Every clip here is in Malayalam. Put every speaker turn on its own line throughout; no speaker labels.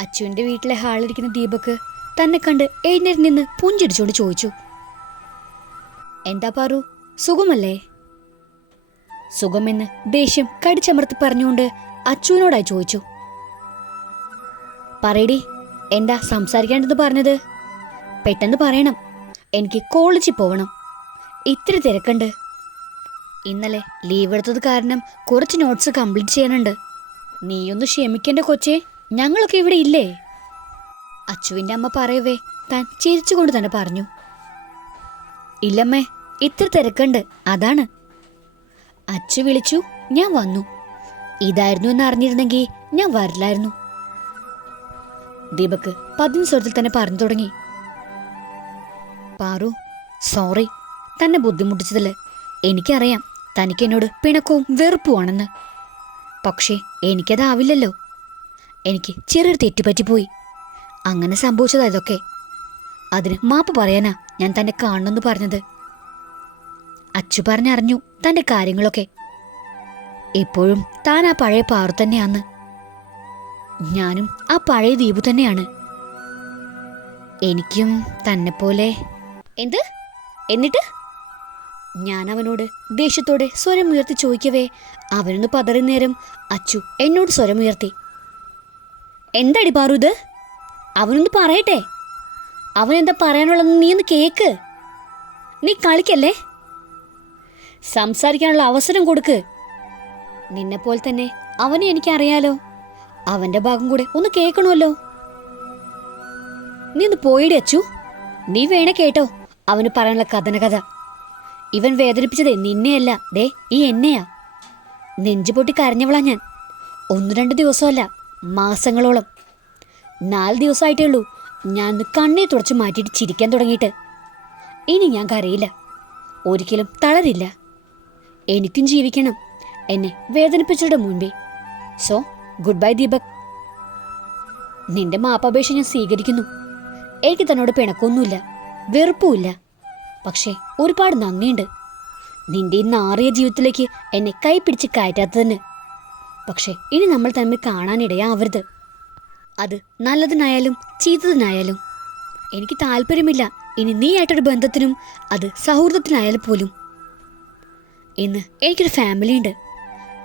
അച്ചുവിന്റെ വീട്ടിലെ ഹാളിലിരിക്കുന്ന ദീപക് തന്നെ കണ്ട് എഴുന്നേറ്റ് നിന്ന് പുഞ്ചിടിച്ചോണ്ട് ചോദിച്ചു. എന്താ പാറു? സുഖമല്ലേ? സുഖമെന്ന് ദേഷ്യം കടിച്ചമർത്തി പറഞ്ഞുകൊണ്ട് അച്ചുവിനോടായി ചോദിച്ചു. പറയടി എന്താ സംസാരിക്കേണ്ടത് പറഞ്ഞത്? പെട്ടെന്ന് പറയണം. എനിക്ക് കോളേജിൽ പോകണം ഇത്തിരി തിരക്കുണ്ട്. ഇന്നലെ ലീവ് എടുത്തത് കാരണം കുറച്ച് നോട്ട്സ് കംപ്ലീറ്റ് ചെയ്യാനുണ്ട്. നീയൊന്ന് ക്ഷമിക്കേണ്ട കൊച്ചേ. ഞങ്ങളൊക്കെ ഇവിടെ ഇല്ലേ? അച്ചുവിന്റെ അമ്മ പറയവേ താൻ ചിരിച്ചുകൊണ്ട് തന്നെ പറഞ്ഞു. ഇല്ലമ്മേ ഇത്ര തിരക്കുണ്ട് അതാണ്. അച്ചു വിളിച്ചു ഞാൻ വന്നു. ഇതായിരുന്നു എന്ന് അറിഞ്ഞിരുന്നെങ്കിൽ ഞാൻ വരില്ലായിരുന്നു. ദീപക് പതിന് സ്വരത്തിൽ തന്നെ പറഞ്ഞു തുടങ്ങി. പാറു സോറി തന്നെ ബുദ്ധിമുട്ടിച്ചതിൽ എനിക്കറിയാം തനിക്ക് എന്നോട് പിണക്കവും വെറുപ്പുമാണെന്ന് പക്ഷേ എനിക്കതാവില്ലല്ലോ. എനിക്ക് ചെറിയൊരു തെറ്റുപറ്റിപ്പോയി അങ്ങനെ സംഭവിച്ചതാ ഇതൊക്കെ. അതിന് മാപ്പ് പറയാനാ ഞാൻ തന്നെ കാണണമെന്ന് പറഞ്ഞത്. അച്ചു പറഞ്ഞറിഞ്ഞു തന്റെ കാര്യങ്ങളൊക്കെ. എപ്പോഴും താൻ ആ പഴയ പാറു തന്നെയാന്ന്. ഞാനും ആ പഴയ ദ്വീപ് തന്നെയാണ്. എനിക്കും തന്നെ പോലെ. എന്ത്? എന്നിട്ട്? ഞാൻ അവനോട് ദേഷ്യത്തോടെ സ്വരമുയർത്തി ചോദിക്കവേ അവനൊന്ന് പതറി നേരം അച്ചു എന്നോട് സ്വരമുയർത്തി എന്താടി പാറു ഇത്? അവനൊന്ന് പറയട്ടെ. അവൻ എന്താ പറയാനുള്ളതെന്ന് നീ ഒന്ന് കേക്ക്. നീ കളിക്കല്ലേ? സംസാരിക്കാനുള്ള അവസരം കൊടുക്ക്. നിന്നെപ്പോലെ തന്നെ അവനെ എനിക്കറിയാലോ. അവന്റെ ഭാഗം കൂടെ ഒന്ന് കേൾക്കണമല്ലോ. നീ ഒന്ന് പോയിടി അച്ചു. നീ വേണേ കേട്ടോ. അവന് പറയാനുള്ള കഥന കഥ. ഇവൻ വേദനിപ്പിച്ചതേ നിന്നെയല്ല. ദേ ഈ എന്നെയാ. നെഞ്ചുപൊട്ടി കരഞ്ഞവളാ ഞാൻ. ഒന്ന് രണ്ട് ദിവസമല്ല മാസങ്ങളോളം. നാല് ദിവസമായിട്ടേ ഉള്ളൂ. ഞാൻ കണ്ണെ തുടച്ച് മാറ്റിയിട്ട് ചിരിക്കാൻ തുടങ്ങിയിട്ട്. ഇനി ഞാൻ കരയില്ല. ഒരിക്കലും തളരില്ല. എനിക്കും ജീവിക്കണം. എന്നെ വേദനിപ്പിച്ചവരുടെ മുൻപേ. So goodbye Deepak. നിന്റെ മാപ്പപേക്ഷ ഞാൻ സ്വീകരിക്കുന്നു. എനിക്ക് തന്നോട് പിണക്കൊന്നുമില്ല വെറുപ്പുമില്ല. പക്ഷേ ഒരുപാട് നന്ദിയുണ്ട്. നിന്റെ ഈ നാറിയ ജീവിതത്തിലേക്ക് എന്നെ കൈപിടിച്ച് കയറ്റാത്തതിന്. പക്ഷേ ഇനി നമ്മൾ തമ്മിൽ കാണാനിടയാവരുത് അത് നല്ലതിനായാലും ചീത്തതിനായാലും. എനിക്ക് താല്പര്യമില്ല. ഇനി നീയായിട്ടൊരു ബന്ധത്തിനും അത് സൗഹൃദത്തിനായാലും പോലും. ഇന്ന് എനിക്കൊരു ഫാമിലി ഉണ്ട്.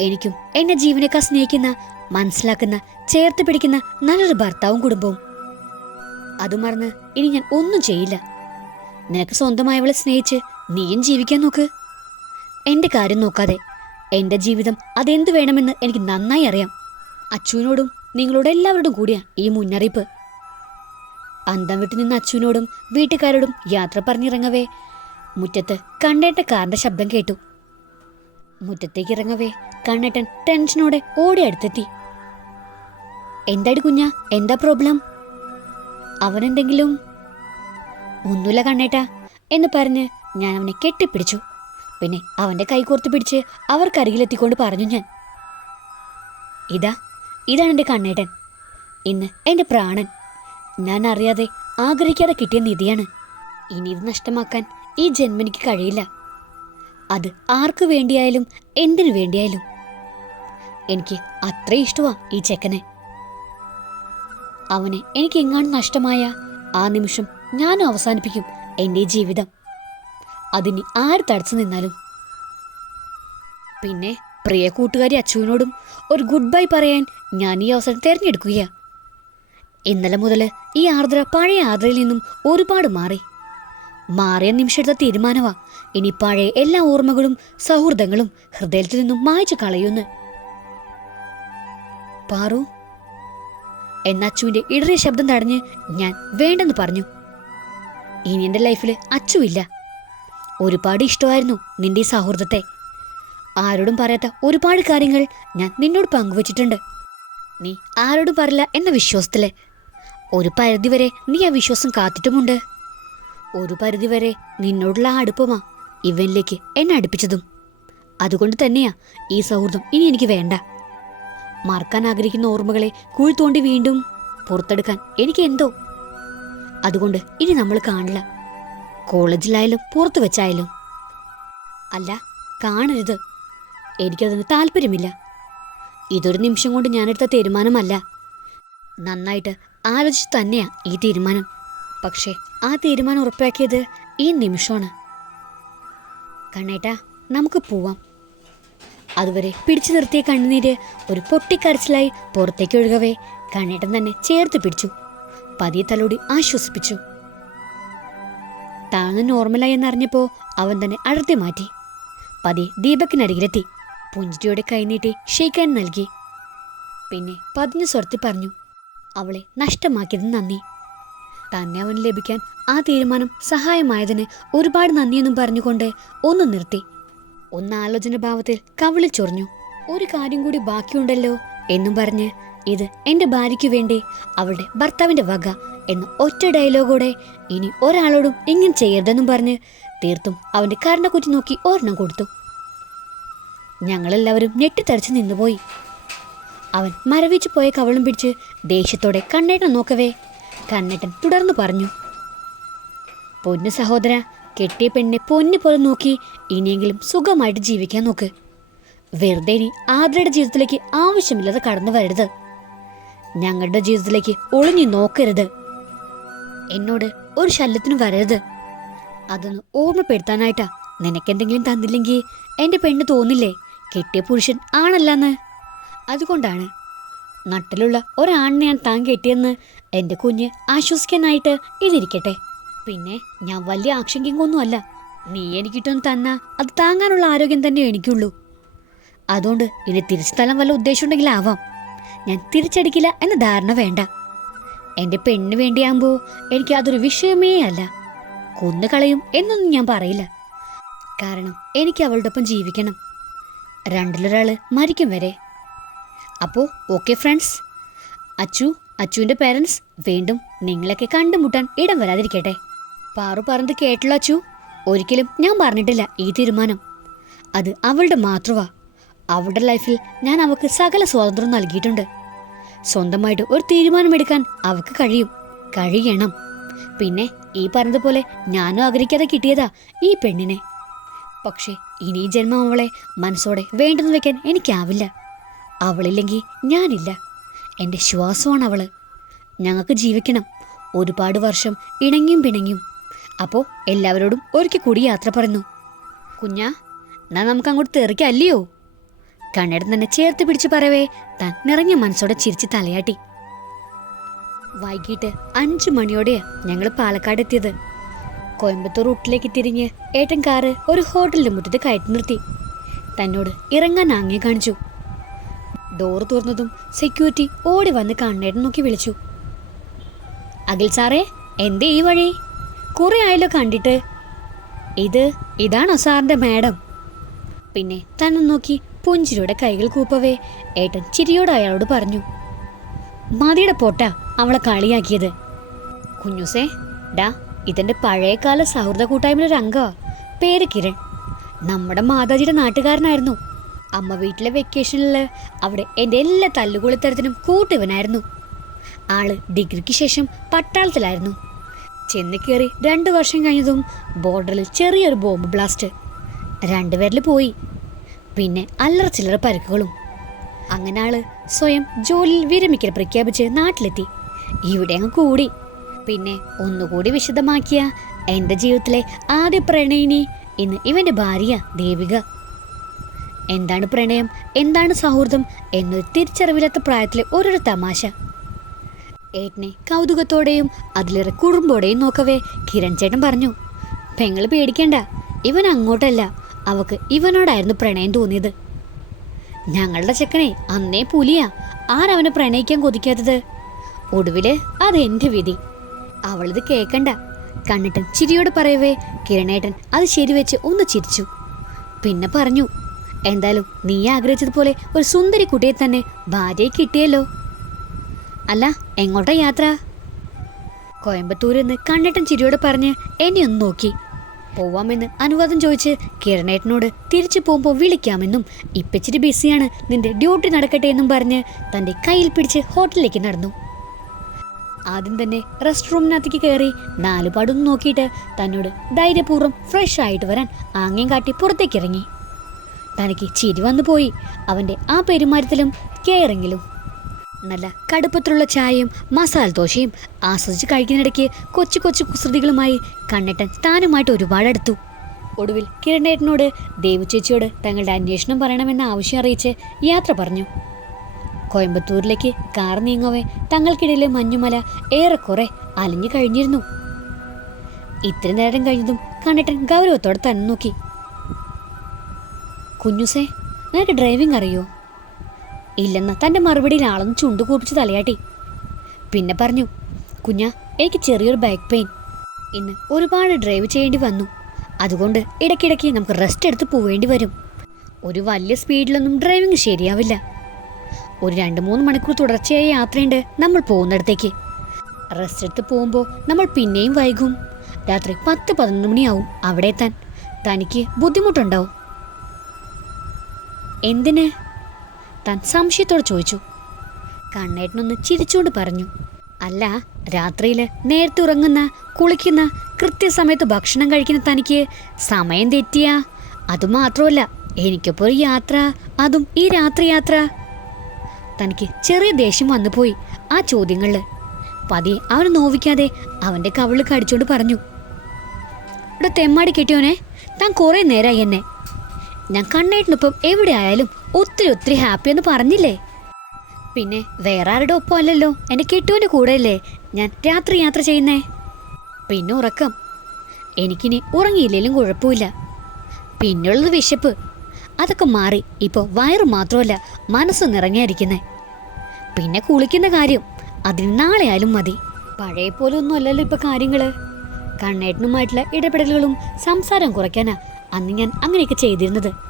എനിക്കും എന്നെ ജീവനേക്കാൾ സ്നേഹിക്കുന്ന മനസ്സിലാക്കുന്ന ചേർത്ത് പിടിക്കുന്ന നല്ലൊരു ഭർത്താവും കുടുംബവും. അത് മറന്ന് ഇനി ഞാൻ ഒന്നും ചെയ്യില്ല. നിനക്ക് സ്വന്തമായവളെ സ്നേഹിച്ച് നീയും ജീവിക്കാൻ നോക്ക്. എന്റെ കാര്യം നോക്കാതെ എന്റെ ജീവിതം അതെന്ത് വേണമെന്ന് എനിക്ക് നന്നായി അറിയാം. അച്ചുവിനോടും നിങ്ങളോട് എല്ലാവരോടും കൂടിയാ ഈ മുന്നറിയിപ്പ്. അന്തം വിട്ടു നിന്ന അച്ചുവിനോടും വീട്ടുകാരോടും യാത്ര പറഞ്ഞിറങ്ങവേ. മുറ്റത്ത് കണ്ണേട്ട കാറിന്റെ ശബ്ദം കേട്ടു. മുറ്റത്തേക്ക് ഇറങ്ങവേ കണ്ണേട്ടൻ ടെൻഷനോടെ ഓടി അടുത്തെത്തി. എന്താടി കുഞ്ഞ എന്താ പ്രോബ്ലം? അവനെന്തെങ്കിലും? ഒന്നുമില്ല കണ്ണേട്ട എന്ന് പറഞ്ഞ് ഞാൻ അവനെ കെട്ടിപ്പിടിച്ചു. പിന്നെ അവന്റെ കൈ കോർത്തു പിടിച്ച് അവർക്കരികിലെത്തിക്കൊണ്ട് പറഞ്ഞു ഞാൻ. ഇതാ ഇതാണ് എന്റെ കണ്ണേട്ടൻ. ഇന്ന് എന്റെ പ്രാണൻ. ഞാൻ അറിയാതെ ആഗ്രഹിക്കാതെ കിട്ടിയ നിധിയാണ്. ഇനി ഇത് നഷ്ടമാക്കാൻ ഈ ജന്മനിക്ക് കഴിയില്ല. അത് ആർക്കു വേണ്ടിയായാലും എന്തിനു വേണ്ടിയായാലും. എനിക്ക് അത്ര ഇഷ്ടമാ ഈ ചെക്കനെ. അവനെ എനിക്ക് എങ്ങാണ് നഷ്ടമായ ആ നിമിഷം ഞാനും അവസാനിപ്പിക്കും എന്റെ ജീവിതം. അതിന് ആര് തടസ്സം നിന്നാലും. പിന്നെ പ്രിയ കൂട്ടുകാരി അച്ചുവിനോടും ഒരു ഗുഡ് ബൈ പറയാൻ ഞാൻ ഈ അവസരം തിരഞ്ഞെടുക്കുകയാ. ഇന്നലെ മുതൽ ഈ ആർദ്ര പഴയ ആർദ്രയിൽ നിന്നും ഒരുപാട് മാറി. മാറിയ നിമിഷത്തെ തീരുമാനമാ ഇനി പഴയ എല്ലാ ഓർമ്മകളും സൗഹൃദങ്ങളും ഹൃദയത്തിൽ നിന്നും മായച്ചു കളയുന്നു. പാറു എന്ന അച്ചുവിന്റെ ഇടറിയ ശബ്ദം തടഞ്ഞ് ഞാൻ വേണ്ടെന്ന് പറഞ്ഞു. ഇനി എന്റെ ലൈഫിൽ അച്ചുവില്ല. ഒരുപാട് ഇഷ്ടമായിരുന്നു നിന്റെ സൗഹൃദത്തെ. ആരോടും പറയാത്ത ഒരുപാട് കാര്യങ്ങൾ ഞാൻ നിന്നോട് പങ്കുവച്ചിട്ടുണ്ട്. നീ ആരോടും പറയില്ല എന്ന വിശ്വാസത്തിൽ. ഒരു പരിധിവരെ നീ ആ വിശ്വാസം കാത്തിട്ടുമുണ്ട്. ഒരു പരിധിവരെ നിന്നോടുള്ള ആ അടുപ്പമാ ഇവനിലേക്ക് എന്നെ അടുപ്പിച്ചതും. അതുകൊണ്ട് തന്നെയാ ഈ സൗഹൃദം ഇനി എനിക്ക് വേണ്ട. മറക്കാൻ ആഗ്രഹിക്കുന്ന ഓർമ്മകളെ കുഴി തോണ്ടി വീണ്ടും പുറത്തെടുക്കാൻ എനിക്ക് എന്തോ. അതുകൊണ്ട് ഇനി നമ്മൾ കാണില്ല. കോളേജിലായാലും പുറത്തു വെച്ചായാലും. അല്ല കാണരുത്. എനിക്കതിന് താല്പര്യമില്ല. ഇതൊരു നിമിഷം കൊണ്ട് ഞാനെടുത്ത തീരുമാനമല്ല. നന്നായിട്ട് ആലോചിച്ച് തന്നെയാ ഈ തീരുമാനം. പക്ഷേ ആ തീരുമാനം ഉറപ്പാക്കിയത് ഈ നിമിഷമാണ്. കണ്ണേട്ടാ നമുക്ക് പോവാം. അതുവരെ പിടിച്ചു നിർത്തിയ കണ്ണുനീര് ഒരു പൊട്ടിക്കരച്ചിലായി പുറത്തേക്ക് ഒഴുകവേ കണ്ണേട്ടൻ തന്നെ ചേർത്ത് പിടിച്ചു. പതിയെ തലോടി ആശ്വസിപ്പിച്ചു. താങ്ങ് നോർമലായി എന്നറിഞ്ഞപ്പോ അവൻ തന്നെ അടർത്തി മാറ്റി. പതി ദീപക്കിനരികിലെത്തി. പുഞ്ചിരിയോടെ കൈനീട്ടി ഷെയ്ക്കാൻ നൽകി. പിന്നെ പതിഞ്ഞു സ്വർത്തി പറഞ്ഞു അവളെ നഷ്ടമാക്കിയതിന് നന്ദി. തന്നെ അവന് ലഭിക്കാൻ ആ തീരുമാനം സഹായമായതിന് ഒരുപാട് നന്ദിയെന്നും പറഞ്ഞുകൊണ്ട് ഒന്ന് നിർത്തി. ഒന്നാലോചന ഭാവത്തിൽ കവിളിൽ ചൊറിഞ്ഞു. ഒരു കാര്യം കൂടി ബാക്കിയുണ്ടല്ലോ എന്നും പറഞ്ഞ് ഇത് എന്റെ ഭാര്യയ്ക്കു വേണ്ടി? അവളുടെ ഭർത്താവിന്റെ വക എന്ന ഒറ്റ ഡയലോഗോടെ ഇനി ഒരാളോടും ഇങ്ങനെ ചെയ്യരുതെന്നും പറഞ്ഞ് തീർത്തും അവന്റെ കരണക്കുറ്റി നോക്കി ഒരെണ്ണം കൊടുത്തു. ഞങ്ങളെല്ലാവരും ഞെട്ടിത്തെറിച്ച് നിന്നുപോയി. അവൻ മരവിച്ചു പോയ കവളും പിടിച്ച് ദേഷ്യത്തോടെ കണ്ണേട്ടൻ നോക്കവേ കണ്ണേട്ടൻ തുടർന്നു പറഞ്ഞു പൊന്നു സഹോദര കെട്ടിയ പെണ്ണിനെ പൊന്നു പോലെ നോക്കി ഇനിയെങ്കിലും സുഖമായിട്ട് ജീവിക്കാൻ നോക്ക്. വെറുതെ ഇനി ആദ്രയുടെ ജീവിതത്തിലേക്ക് ആവശ്യമില്ലാതെ കടന്നു വരരുത്. ഞങ്ങളുടെ ജീവിതത്തിലേക്ക് ഒളിഞ്ഞു നോക്കരുത്. എന്നോട് ഒരു ശല്യത്തിനും വരരുത്. അതൊന്ന് ഓർമ്മപ്പെടുത്താനായിട്ടാ നിനക്കെന്തെങ്കിലും തന്നില്ലെങ്കിൽ എന്റെ പെണ്ണ് തോന്നില്ലേ? കെട്ടിയ പുരുഷൻ ആണല്ലെന്ന്. അതുകൊണ്ടാണ് നട്ടിലുള്ള ഞാൻ താൻ കെട്ടിയെന്ന് എന്റെ കുഞ്ഞ് ആശ്വസിക്കാനായിട്ട് ഇതിരിക്കട്ടെ പിന്നെ ഞാൻ വലിയ ആക്ഷങ്കിങ്ങൊന്നുമല്ല. നീ എനിക്കിട്ടൊന്ന് തന്നാ അത് താങ്ങാനുള്ള ആരോഗ്യം തന്നെ എനിക്കുള്ളൂ. അതുകൊണ്ട് ഇനി തിരിച്ചു തലം വല്ല ഉദ്ദേശമുണ്ടെങ്കിലാവാം. ഞാൻ തിരിച്ചടിക്കില്ല എന്ന ധാരണ വേണ്ട. എന്റെ പെണ്ണിന് വേണ്ടിയാകുമ്പോൾ എനിക്ക് അതൊരു വിഷയമേ അല്ല. കൊന്നുകളയും എന്നൊന്നും ഞാൻ പറയില്ല. കാരണം എനിക്ക് അവളുടെ ഒപ്പം ജീവിക്കണം. രണ്ടിലൊരാൾ മരിക്കും വരെ. അപ്പോൾ ഓക്കെ ഫ്രണ്ട്സ് അച്ചു അച്ചുവിന്റെ പേരൻസ് വീണ്ടും നിങ്ങളൊക്കെ കണ്ടുമുട്ടാൻ ഇടം വരാതിരിക്കട്ടെ. പാറു പറഞ്ഞത് കേട്ടുള്ള അച്ചു. ഒരിക്കലും ഞാൻ പറഞ്ഞിട്ടില്ല ഈ തീരുമാനം. അത് അവളുടെ മാത്രവാ അവളുടെ ലൈഫിൽ ഞാൻ അവൾക്ക് സകല സ്വാതന്ത്ര്യം നൽകിയിട്ടുണ്ട്. സ്വന്തമായിട്ട് ഒരു തീരുമാനമെടുക്കാൻ അവൾക്ക് കഴിയും. കഴിയണം. പിന്നെ ഈ പറഞ്ഞതുപോലെ ഞാനും ആഗ്രഹിക്കാതെ കിട്ടിയതാ ഈ പെണ്ണിനെ. പക്ഷേ ഇനി ജന്മം അവളെ മനസ്സോടെ വേണ്ടെന്ന് വെക്കാൻ എനിക്കാവില്ല. അവളില്ലെങ്കിൽ ഞാനില്ല. എന്റെ ശ്വാസമാണ് അവൾ. ഞങ്ങൾക്ക് ജീവിക്കണം. ഒരുപാട് വർഷം ഇണങ്ങിയും പിണങ്ങിയും. അപ്പോൾ എല്ലാവരോടും ഒരിക്കൽ കൂടി യാത്ര പറഞ്ഞു കുഞ്ഞാ എന്നാ നമുക്ക് അങ്ങോട്ട് തെറിക്കല്ലയോ? കണ്ണെടുത്ത് തന്നെ ചേർത്ത് പിടിച്ചു പറവേ. താൻ നിറഞ്ഞ മനസ്സോടെ ചിരിച്ച് തലയാട്ടി. വൈകിട്ട് അഞ്ചു മണിയോടെ ഞങ്ങൾ പാലക്കാട് എത്തിയത്. കോയമ്പത്തൂർ റൂട്ടിലേക്ക് തിരിഞ്ഞ് ഏട്ടൻ കാറ് ഒരു ഹോട്ടലിന്റെ മുറ്റത്ത് കയറ്റി നിർത്തി. തന്നോട് ഇറങ്ങാൻ ആംഗ്യ കാണിച്ചു. ഡോർ തുറന്നതും സെക്യൂരിറ്റി ഓടി വന്ന് കണ്ണേട്ടൻ നോക്കി വിളിച്ചു. അഖിൽ സാറേ എന്തേ ഈ വഴി? കുറെ ആയല്ലോ കണ്ടിട്ട്. ഇത് ഇതാണോ സാറിന്റെ മാഡം? പിന്നെ തന്നെ നോക്കി പുഞ്ചിരിയുടെ കൈകൾ കൂപ്പവേ. ഏട്ടൻ ചിരിയോട് അയാളോട് പറഞ്ഞു മതിയുടെ പോട്ട അവളെ കളിയാക്കിയത്. കുഞ്ഞുസേ ഡാ ഇതെന്റെ പഴയകാല സൗഹൃദ കൂട്ടായ്മയുടെ ഒരു അംഗമാ പേര് കിരൺ. നമ്മുടെ മാതാജിയുടെ നാട്ടുകാരനായിരുന്നു. അമ്മ വീട്ടിലെ വെക്കേഷനിൽ അവിടെ എന്റെ എല്ലാ തല്ലുകൊളിത്തരത്തിനും കൂട്ടിവനായിരുന്നു. ആൾ ഡിഗ്രിക്ക് ശേഷം പട്ടാളത്തിലായിരുന്നു. ചെന്ന് കയറി രണ്ട് വർഷം കഴിഞ്ഞതും ബോർഡറിൽ ചെറിയൊരു ബോംബ് ബ്ലാസ്റ്റ് രണ്ടുപേരിൽ പോയി. പിന്നെ അല്ലറ ചില്ലറ പരുക്കുകളും. അങ്ങനെ ആൾ സ്വയം ജോലിയിൽ വിരമിക്കൽ പ്രഖ്യാപിച്ച് നാട്ടിലെത്തി. ഇവിടെ അങ്ങ് കൂടി. പിന്നെ ഒന്നുകൂടി വിശദമാക്കിയ എന്റെ ജീവിതത്തിലെ ആദ്യ പ്രണയിനി ഇന്ന് ഇവന്റെ ഭാര്യ ദേവിക. എന്താണ് പ്രണയം? എന്താണ് സൗഹൃദം? എന്നൊരു തിരിച്ചറിവില്ലാത്ത പ്രായത്തിലെ ഓരോരോ തമാശ. ഏട്ടനെ കൗതുകത്തോടെയും അതിലേറെ കുറുമ്പോടെയും നോക്കവേ കിരൺ ചേട്ടൻ പറഞ്ഞു പെങ്ങൾ പേടിക്കണ്ട ഇവൻ അങ്ങോട്ടല്ല. അവക്ക് ഇവനോടായിരുന്നു പ്രണയം തോന്നിയത്. ഞങ്ങളുടെ ചെക്കനെ അന്നേ പുലിയാ. ആരവനെ പ്രണയിക്കാൻ കൊതിക്കാത്തത്? ഒടുവിൽ അത് എന്റെ വിധി. അവളിത് കേക്കണ്ട. കണ്ണിട്ടൻ ചിരിയോട് പറയവേ കിരണേട്ടൻ അത് ശരിവെച്ച് ഒന്ന് ചിരിച്ചു. പിന്നെ പറഞ്ഞു എന്തായാലും നീ ആഗ്രഹിച്ചതുപോലെ ഒരു സുന്ദരി കുട്ടിയെ തന്നെ ഭാര്യയെ കിട്ടിയല്ലോ. അല്ല എങ്ങോട്ടാ യാത്ര? കോയമ്പത്തൂരിൽ നിന്ന് കണ്ണിട്ടൻ ചിരിയോട് പറഞ്ഞ് എന്നെ ഒന്ന് നോക്കി. പോവാമെന്ന് അനുവാദം ചോദിച്ച് കിരണേട്ടനോട് തിരിച്ചു പോകുമ്പോൾ വിളിക്കാമെന്നും ഇപ്പച്ചിരി ബിസിയാണ് നിന്റെ ഡ്യൂട്ടി നടക്കട്ടെ എന്നും പറഞ്ഞ് തന്റെ കയ്യിൽ പിടിച്ച് ഹോട്ടലിലേക്ക് നടന്നു. ആദ്യം തന്നെ റെസ്റ്റ് റൂമിനകത്തേക്ക് കയറി നാലുപാടൊന്നും നോക്കിയിട്ട് തന്നോട് ധൈര്യപൂർവം ഫ്രഷ് ആയിട്ട് വരാൻ ആംഗ്യം കാട്ടി പുറത്തേക്ക് ഇറങ്ങി തനിക്ക് ചിരി വന്നു പോയി അവന്റെ ആ പെരുമാറ്റത്തിലും കെയറിങ്ങിലും നല്ല കടുപ്പത്തിലുള്ള ചായയും മസാല ദോശയും ആസ്വദിച്ച് കഴിക്കുന്നിടയ്ക്ക് കൊച്ചു കൊച്ചു കുസൃതികളുമായി കണ്ണിട്ടൻ താനുമായിട്ട് ഒരുപാട് അടുത്തു. ഒടുവിൽ കിരണേട്ടനോട് ദേവു ചേച്ചിയോട് തങ്ങളുടെ അന്വേഷണം പറയണമെന്ന ആവശ്യം അറിയിച്ച് യാത്ര പറഞ്ഞു. കോയമ്പത്തൂരിലേക്ക് കാർ നീങ്ങവേ തങ്ങൾക്കിടയിലെ മഞ്ഞുമല ഏറെക്കുറെ അലിഞ്ഞു കഴിഞ്ഞിരുന്നു. ഇത്ര നേരം കഴിഞ്ഞതും കണ്ണിട്ടൻ ഗൗരവത്തോടെ തന്നെ നോക്കി. കുഞ്ഞുസേ നിനക്ക് ഡ്രൈവിംഗ് അറിയോ? ഇല്ലെന്ന തന്റെ മറുപടിയിൽ ആളൊന്ന് ചുണ്ടു കൂപ്പിച്ച് തലയാട്ടി. പിന്നെ പറഞ്ഞു കുഞ്ഞ എനിക്ക് ചെറിയൊരു ബാക്ക് പെയിൻ ഇന്ന് ഒരുപാട് ഡ്രൈവ് ചെയ്യേണ്ടി വന്നു. അതുകൊണ്ട് ഇടയ്ക്കിടയ്ക്ക് നമുക്ക് റെസ്റ്റ് എടുത്ത് പോവേണ്ടി വരും. ഒരു വലിയ സ്പീഡിലൊന്നും ഡ്രൈവിംഗ് ശരിയാവില്ല. ഒരു രണ്ട് മൂന്ന് മണിക്കൂർ തുടർച്ചയായ യാത്രയുണ്ട് നമ്മൾ പോകുന്നിടത്തേക്ക്. റെസ്റ്റ് എടുത്ത് പോകുമ്പോൾ നമ്മൾ പിന്നെയും വൈകും. രാത്രി പത്ത് പതിനൊന്ന് മണിയാവും അവിടെ എത്താൻ. തനിക്ക് ബുദ്ധിമുട്ടുണ്ടാവും. എന്തിന്? താൻ സംശയത്തോട് ചോദിച്ചു. കണ്ണേട്ടനൊന്ന് ചിരിച്ചുകൊണ്ട് പറഞ്ഞു അല്ല രാത്രിയിൽ നേരത്തെ ഉറങ്ങുന്ന കുളിക്കുന്ന കൃത്യസമയത്ത് ഭക്ഷണം കഴിക്കുന്ന തനിക്ക് സമയം തെറ്റിയാ? അതുമാത്രമല്ല എനിക്കൊപ്പം ഒരു യാത്ര അതും ഈ രാത്രി യാത്ര തനിക്ക് ചെറിയ ദേഷ്യം വന്നുപോയി ആ ചോദ്യങ്ങളിൽ പതി അവനെ നോവിക്കാതെ അവന്റെ കവിളിൽ കടിച്ചുകൊണ്ട് പറഞ്ഞു ഇവിടെ തെമ്മാടി കെട്ടിയോനെ താൻ കുറേ നേരമായി എന്നെ. ഞാൻ കണ്ണേട്ടിനൊപ്പം എവിടെ ആയാലും ഒത്തിരി ഒത്തിരി ഹാപ്പി എന്ന് പറഞ്ഞില്ലേ? പിന്നെ വേറെ ആരുടെ ഒപ്പം അല്ലല്ലോ. എന്റെ കെട്ടുവിന്റെ കൂടെയല്ലേ ഞാൻ രാത്രി യാത്ര ചെയ്യുന്നേ. പിന്നെ ഉറക്കം. എനിക്കിനി ഉറങ്ങിയില്ലെങ്കിലും കുഴപ്പമില്ല. പിന്നുള്ളത് വിശപ്പ്. അതൊക്കെ മാറി. ഇപ്പോൾ വയറ് മാത്രമല്ല മനസ്സ് നിറങ്ങിയിരിക്കുന്നേ പിന്നെ കുളിക്കുന്ന കാര്യം. അതിന് നാളെ ആയാലും മതി. പഴയ പോലെ ഒന്നും അല്ലല്ലോ ഇപ്പൊ കാര്യങ്ങൾ. കണ്ണേട്ടനുമായിട്ടുള്ള ഇടപെടലുകളും സംസാരം കുറയ്ക്കാനാ അന്ന് ഞാൻ അങ്ങനെയൊക്കെ ചെയ്തിരുന്നത്.